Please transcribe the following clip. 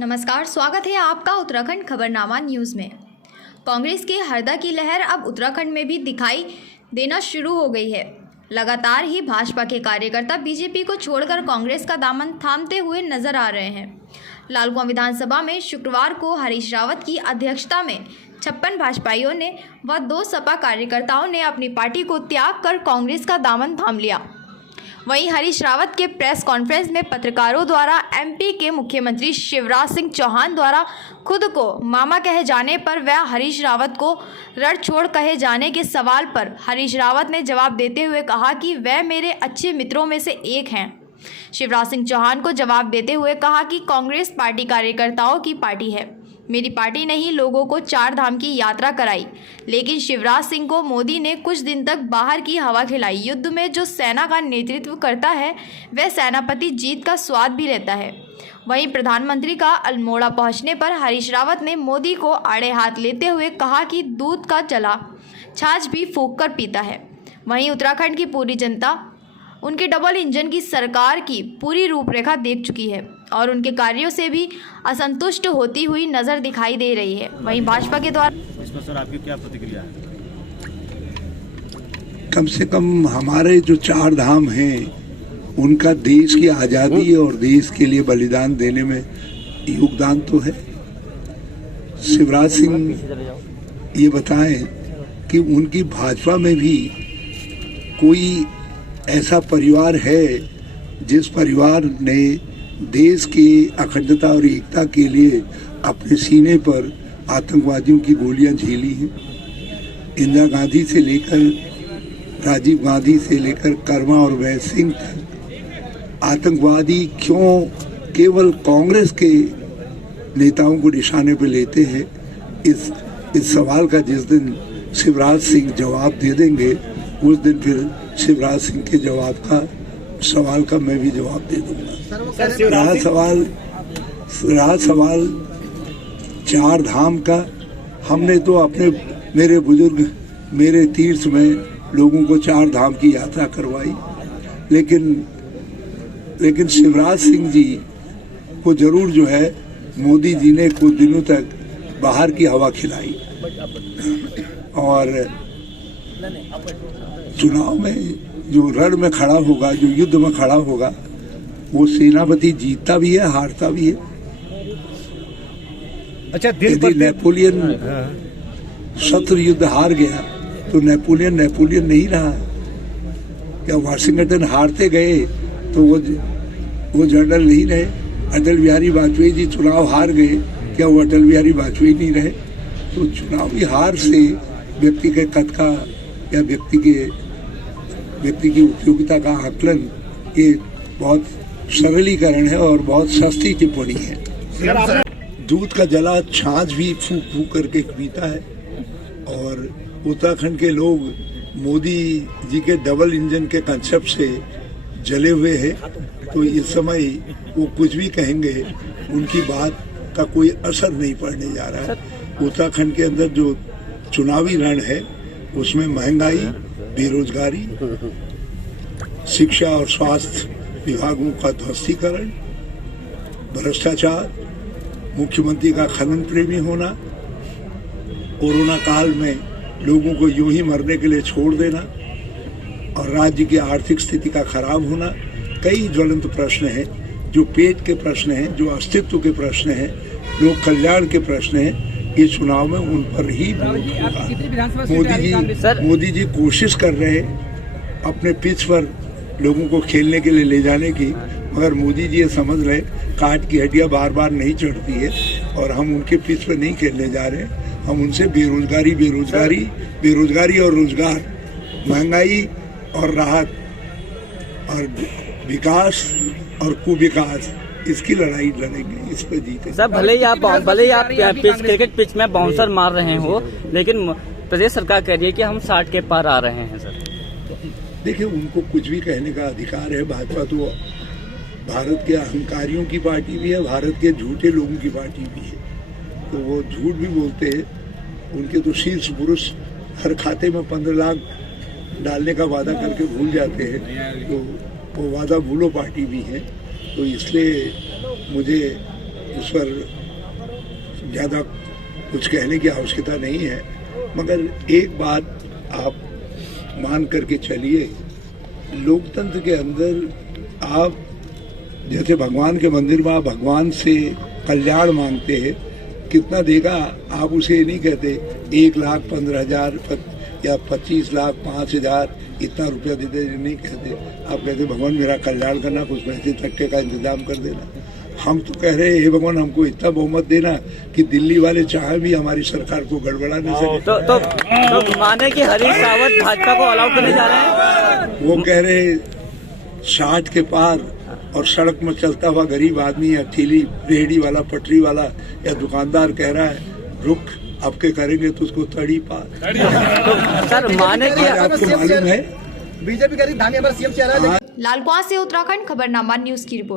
नमस्कार, स्वागत है आपका उत्तराखंड खबरनामा न्यूज़ में। कांग्रेस के हरदा की लहर अब उत्तराखंड में भी दिखाई देना शुरू हो गई है। लगातार ही भाजपा के कार्यकर्ता बीजेपी को छोड़कर कांग्रेस का दामन थामते हुए नजर आ रहे हैं। लालकुआं विधानसभा में शुक्रवार को हरीश रावत की अध्यक्षता में 56 भाजपाइयों ने व 2 सपा कार्यकर्ताओं ने अपनी पार्टी को त्याग कर कांग्रेस का दामन थाम लिया। वहीं हरीश रावत के प्रेस कॉन्फ्रेंस में पत्रकारों द्वारा एमपी के मुख्यमंत्री शिवराज सिंह चौहान द्वारा खुद को मामा कहे जाने पर व हरीश रावत को रणछोड़ कहे जाने के सवाल पर हरीश रावत ने जवाब देते हुए कहा कि वह मेरे अच्छे मित्रों में से एक हैं। शिवराज सिंह चौहान को जवाब देते हुए कहा कि कांग्रेस पार्टी कार्यकर्ताओं की पार्टी है, मेरी पार्टी ने ही लोगों को 4 धाम की यात्रा कराई, लेकिन शिवराज सिंह को मोदी ने कुछ दिन तक बाहर की हवा खिलाई। युद्ध में जो सेना का नेतृत्व करता है वह सेनापति जीत का स्वाद भी लेता है। वहीं प्रधानमंत्री का अल्मोड़ा पहुंचने पर हरीश रावत ने मोदी को आड़े हाथ लेते हुए कहा कि दूध का चला छाछ भी फूंक कर पीता है। वहीं उत्तराखंड की पूरी जनता उनके डबल इंजन की सरकार की पूरी रूपरेखा देख चुकी है और उनके कार्यों से भी असंतुष्ट होती हुई नजर दिखाई दे रही है। वहीं भाजपा के द्वारा इस पर सर आपकी क्या प्रतिक्रिया है? कम से कम हमारे जो 4 धाम हैं उनका देश की आजादी और देश के लिए बलिदान देने में योगदान तो है। शिवराज सिंह ये बताएं कि उनकी भाजपा में भी कोई ऐसा परिवार है जिस परिवार ने देश की अखंडता और एकता के लिए अपने सीने पर आतंकवादियों की गोलियां झेली हैं। इंदिरा गांधी से लेकर राजीव गांधी से लेकर कर्मा और वैद सिंह तक आतंकवादी क्यों केवल कांग्रेस के नेताओं को निशाने पर लेते हैं, इस सवाल का जिस दिन शिवराज सिंह जवाब दे देंगे उस दिन फिर शिवराज सिंह के सवाल का मैं भी जवाब दे दूंगा। रहा सवाल 4 धाम का, हमने तो मेरे तीर्थ में लोगों को 4 धाम की यात्रा करवाई, लेकिन शिवराज सिंह जी को जरूर जो है मोदी जी ने कुछ दिनों तक बाहर की हवा खिलाई और चुनाव में जो रण में खड़ा होगा, जो युद्ध में खड़ा होगा, वो सेनापति जीतता भी है, हारता भी है। अच्छा, यदि नेपोलियन शत्रु युद्ध हार गया तो नेपोलियन नहीं रहा। क्या वाशिंगटन हारते गए तो वो जनरल नहीं रहे? अटल बिहारी वाजपेयी जी चुनाव हार गए, क्या वो अटल बिहारी वाजपेयी नहीं रहे? तो चुनावी हार से व्यक्ति के कद का या व्यक्ति की उपयोगिता का आकलन ये बहुत सरलीकरण है और बहुत सस्ती टिप्पणी है। दूध का जला छाछ भी फूंक फूंक करके पीता है और उत्तराखंड के लोग मोदी जी के डबल इंजन के कंसेप्ट से जले हुए हैं। तो इस समय वो कुछ भी कहेंगे, उनकी बात का कोई असर नहीं पड़ने जा रहा है। उत्तराखंड के अंदर जो चुनावी रण है उसमें महंगाई, बेरोजगारी, शिक्षा और स्वास्थ्य विभागों का ध्वस्तीकरण, भ्रष्टाचार, मुख्यमंत्री का खनन प्रेमी होना, कोरोना काल में लोगों को यूं ही मरने के लिए छोड़ देना और राज्य की आर्थिक स्थिति का खराब होना, कई ज्वलंत प्रश्न हैं जो पेट के प्रश्न हैं, जो अस्तित्व के प्रश्न हैं, लोक कल्याण के प्रश्न हैं। ये चुनाव में उन पर ही मोदी जी कोशिश कर रहे हैं अपने पिच पर लोगों को खेलने के लिए ले जाने की, मगर मोदी जी ये समझ रहे काट की हड्डियां बार बार नहीं चढ़ती है और हम उनके पिच पर नहीं खेलने जा रहे हैं। हम उनसे बेरोजगारी और रोजगार, महंगाई और राहत और विकास और कुविकास, इसकी लड़ाई लड़ेंगे, इस पर जीते। सर भले ही आप क्रिकेट पिच में बाउंसर मार रहे हो, लेकिन प्रदेश सरकार कह रही है कि हम 60 के पार आ रहे हैं। सर देखिए, उनको कुछ भी कहने का अधिकार है। भाजपा तो भारत के अहंकारियों की पार्टी भी है, भारत के झूठे लोगों की पार्टी भी है। तो वो झूठ भी बोलते हैं। उनके तो शीर्ष पुरुष हर खाते में 15 लाख डालने का वादा करके भूल जाते हैं, तो वो वादा भूलो पार्टी भी है। तो इसलिए मुझे उस पर ज़्यादा कुछ कहने की आवश्यकता नहीं है, मगर एक बात आप मान करके चलिए, लोकतंत्र के अंदर आप जैसे भगवान के मंदिर में आप भगवान से कल्याण मांगते हैं, कितना देगा आप उसे नहीं कहते 1,15,000 या 25 लाख 5,000 इतना रुपया देते नहीं कहते, आप कहते भगवान मेरा कल्याण करना, कुछ पैसे टक्के का इंतजाम कर देना। हम तो कह रहे हैं हे भगवान हमको इतना बहुमत देना कि दिल्ली वाले चाहे भी हमारी सरकार को गड़बड़ा नहीं सके। तो माने कि हरीश रावत भाजपा को अलाउ करने जा रहे हैं। वो कह रहे 60 के पार और सड़क में चलता हुआ गरीब आदमी या ठेली रेहड़ी वाला पटरी वाला या दुकानदार कह रहा है रुक आपके करेंगे तो उसको तड़ी पार। तो सर माने कि आपको मालूम है बीजेपी कह रही धामी हमारा सीएम चेहरा है। लालकुआं से उत्तराखंड खबरनामा न्यूज की रिपोर्ट।